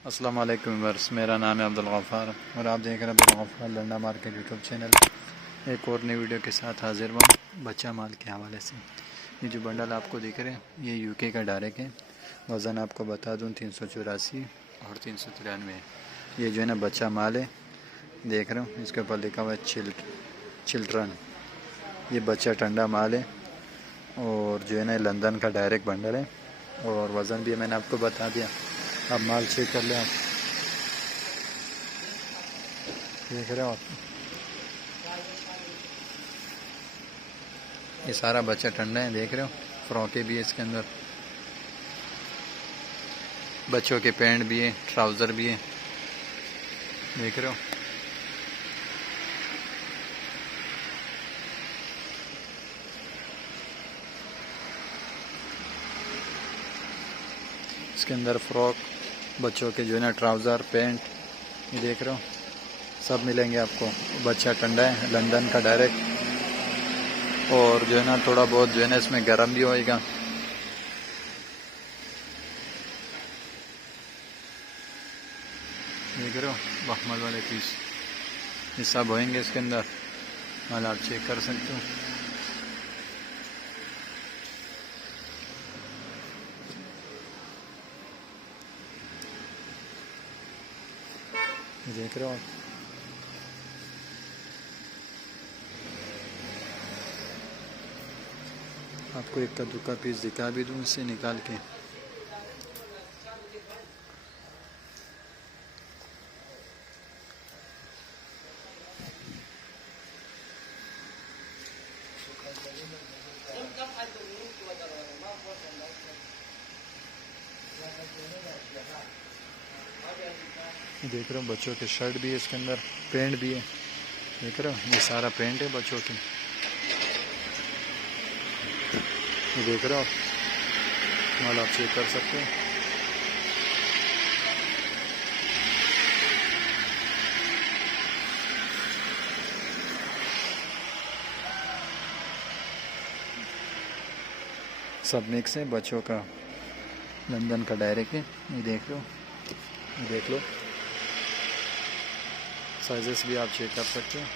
अस्सलाम वालेकुम व्यूअर्स, मेरा नाम है अब्दुल गफ़ार और आप देख रहे हैं Abdul Gaffar Landa market YouTube channel. एक और नई वीडियो के साथ हाजिर हूँ बच्चा माल के हवाले से। ये जो बंडल आपको दिख रहे हैं ये यूके का डायरेक्ट है। वज़न आपको बता दूँ 384 और 393 है। ये जो है ना बच्चा माल है, देख रहे हो इसके ऊपर लिखा हुआ है चिल्ड्रन। ये बच्चा ठंडा माल है और जो है ना लंदन का डायरेक्ट बंडल है और वज़न भी मैंने आपको बता दिया। अब माल चेक कर लें आप, देख रहे हो आप ये सारा बच्चा ठंडा है, देख रहे हो। फ्रॉकें भी है इसके अंदर, बच्चों के पैंट भी है, ट्राउज़र भी है, देख रहे हो। इसके अंदर फ्रॉक, बच्चों के जो है ना ट्राउज़र, पैंट, ये देख रहे हो सब मिलेंगे आपको। बच्चा ठंडा है, लंदन का डायरेक्ट, और जो है ना थोड़ा बहुत जो है ना इसमें गर्म भी होएगा। देख रहे हो बखमल वाले पीस, ये सब होएंगे इसके अंदर। माल आप चेक कर सकते हो। देख रहे हो आप, आपको एक का दुका पीस दिखा भी दूँ इससे निकाल के। देख रहे हो बच्चों के शर्ट भी है इसके अंदर, पैंट भी है, देख रहे हो ये सारा पैंट है बच्चों की। ये देख रहे हो आप, माल आप चेक कर सकते हो। सब मिक्स है, बच्चों का लंदन का डायरेक्ट है। ये देख लो, ये देख लो, साइजेस भी आप चेक कर सकते हो।